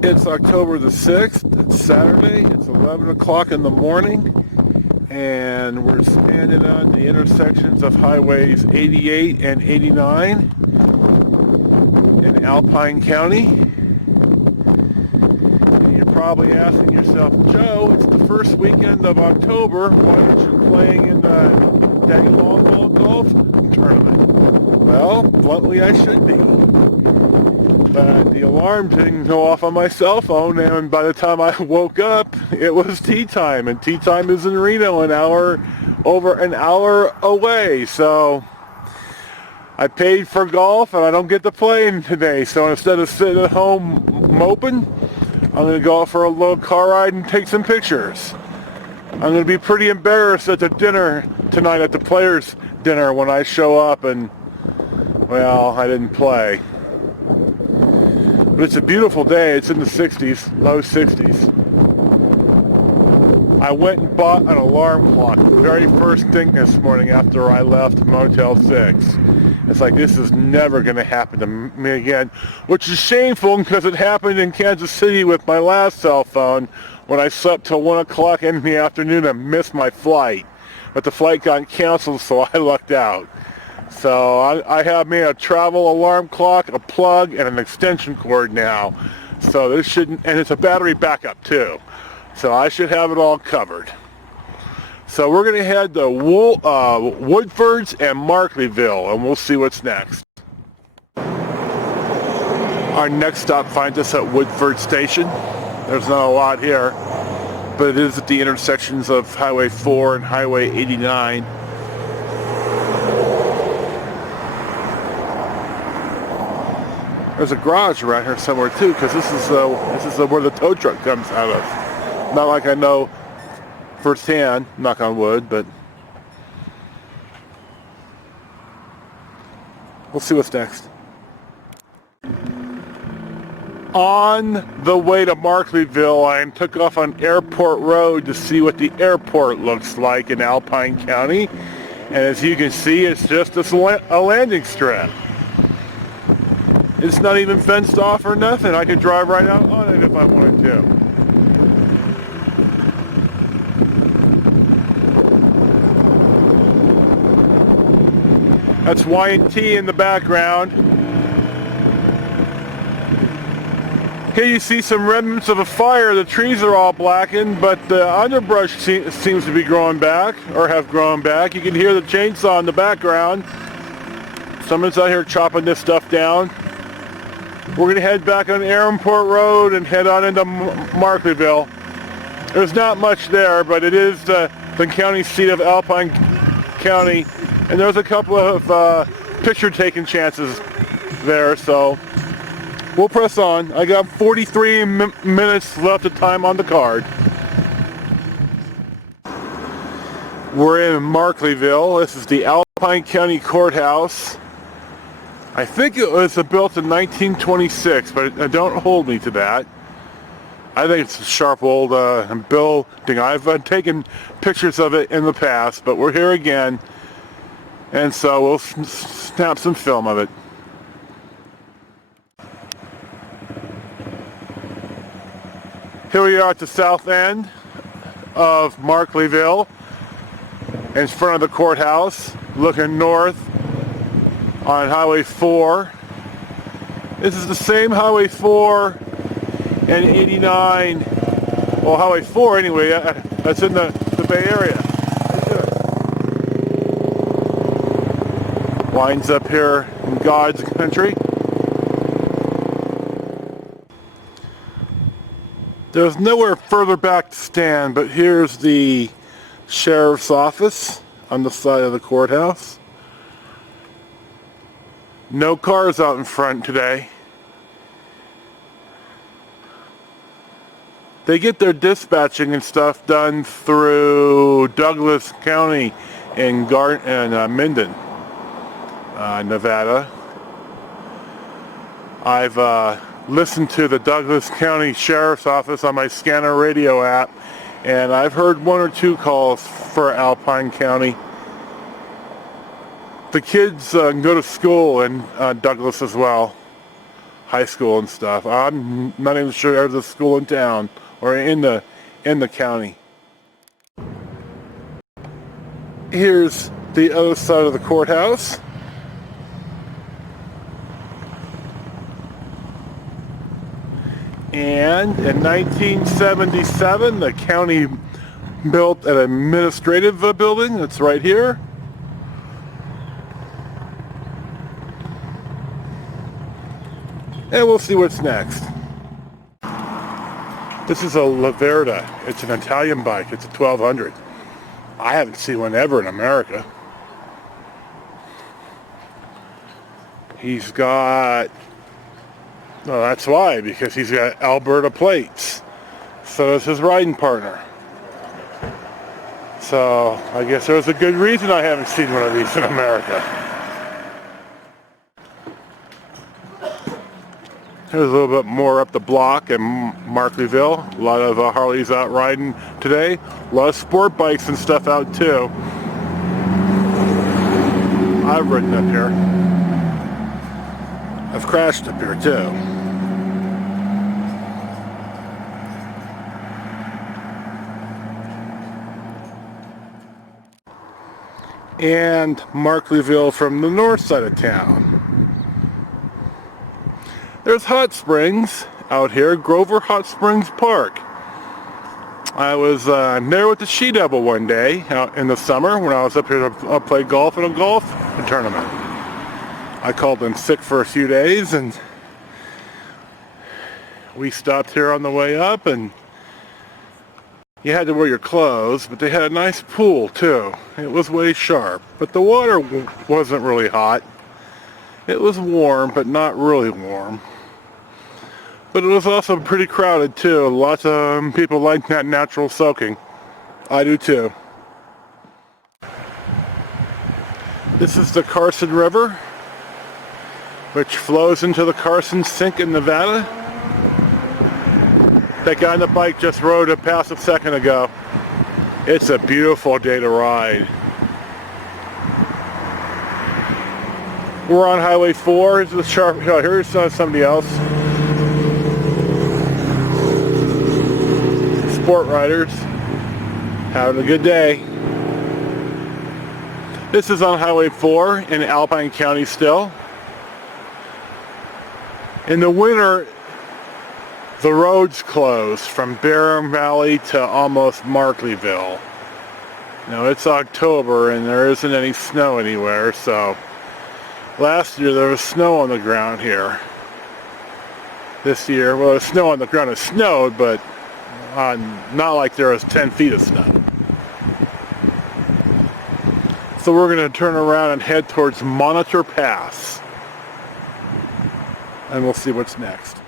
It's October the 6th, it's Saturday, it's 11 o'clock in the morning, and we're standing on the intersections of highways 88 and 89 in Alpine County. And you're probably asking yourself, Joe, it's the first weekend of October, why aren't you playing in the Daddy Long Ball Golf Tournament? Well, bluntly, I should be. But the alarm didn't go off on my cell phone, and by the time I woke up, it was tea time, and tea time is in Reno, over an hour away. So I paid for golf, and I don't get to play today. So instead of sitting at home moping, I'm going to go out for a little car ride and take some pictures. I'm going to be pretty embarrassed at the dinner tonight, at the players' dinner, when I show up and, well, I didn't play. But it's a beautiful day. It's in the 60s, low 60s. I went and bought an alarm clock the very first thing this morning after I left Motel 6. It's like, this is never going to happen to me again, which is shameful because it happened in Kansas City with my last cell phone when I slept till 1 o'clock in the afternoon and missed my flight. But the flight got canceled, so I lucked out. So I have me a travel alarm clock, a plug, and an extension cord now. So this shouldn't, and it's a battery backup too. So I should have it all covered. So we're going to head to Woodford's and Markleyville, and we'll see what's next. Our next stop finds us at Woodford Station. There's not a lot here, but it is at the intersections of Highway 4 and Highway 89. There's a garage around here somewhere too, because this is where the tow truck comes out of. Not like I know firsthand, knock on wood, but we'll see what's next. On the way to Markleyville, I took off on Airport Road to see what the airport looks like in Alpine County, and as you can see, it's just a landing strip. It's not even fenced off or nothing. I could drive right out on it if I wanted to. That's Y&T in the background. Here you see some remnants of a fire. The trees are all blackened, but the underbrush seems to be growing back, or have grown back. You can hear the chainsaw in the background. Someone's out here chopping this stuff down. We're going to head back on Airport Road and head on into Markleyville. There's not much there, but it is the county seat of Alpine County, and there's a couple of picture-taking chances there, so we'll press on. I got 43 minutes left of time on the card. We're in Markleyville. This is the Alpine County Courthouse. I think it was built in 1926, but don't hold me to that. I think it's a sharp old building. I've taken pictures of it in the past, but we're here again, and so we'll snap some film of it. Here we are at the south end of Markleyville, in front of the courthouse, looking north on Highway 4. This is the same Highway 4 and 89. Well, Highway 4 anyway, that's in the Bay Area. Winds up here in God's country. There's nowhere further back to stand, but here's the sheriff's office on the side of the courthouse. No cars out in front today. They get their dispatching and stuff done through Douglas County in Minden, Nevada. I've listened to the Douglas County Sheriff's Office on my Scanner radio app, and I've heard 1 or 2 calls for Alpine County. The kids go to school in Douglas as well. high school and stuff. I'm not even sure there's a school in town or in the county. Here's the other side of the courthouse. And in 1977, the county built an administrative building that's right here. And we'll see what's next. This is a Laverda. It's an Italian bike. It's a 1200. I haven't seen one ever in America. He's got, well, that's why, because he's got Alberta plates. So is his riding partner. So I guess there's a good reason I haven't seen one of these in America. Here's a little bit more up the block in Markleyville. A lot of Harleys out riding today. A lot of sport bikes and stuff out too. I've ridden up here. I've crashed up here too. And Markleyville from the north side of town. There's hot springs out here, Grover Hot Springs Park. I was there with the She-Devil one day out in the summer when I was up here to play golf in a golf tournament. I called in sick for a few days and we stopped here on the way up, and you had to wear your clothes, but they had a nice pool too. It was way sharp, but the water wasn't really hot. It was warm, but not really warm. But it was also pretty crowded too. Lots of people like that natural soaking. I do too. This is the Carson River, which flows into the Carson Sink in Nevada. That guy on the bike just rode past a second ago. It's a beautiful day to ride. We're on Highway 4. Here's the sharp. Oh, here's somebody else. Sport riders having a good day. This is on Highway 4 in Alpine County still. In the winter, the roads close from Barham Valley to almost Markleyville. Now it's October and there isn't any snow anywhere, so last year there was snow on the ground here. This year, well, there's snow on the ground. It snowed, but not like there was 10 feet of snow. So we're going to turn around and head towards Monitor Pass. And we'll see what's next.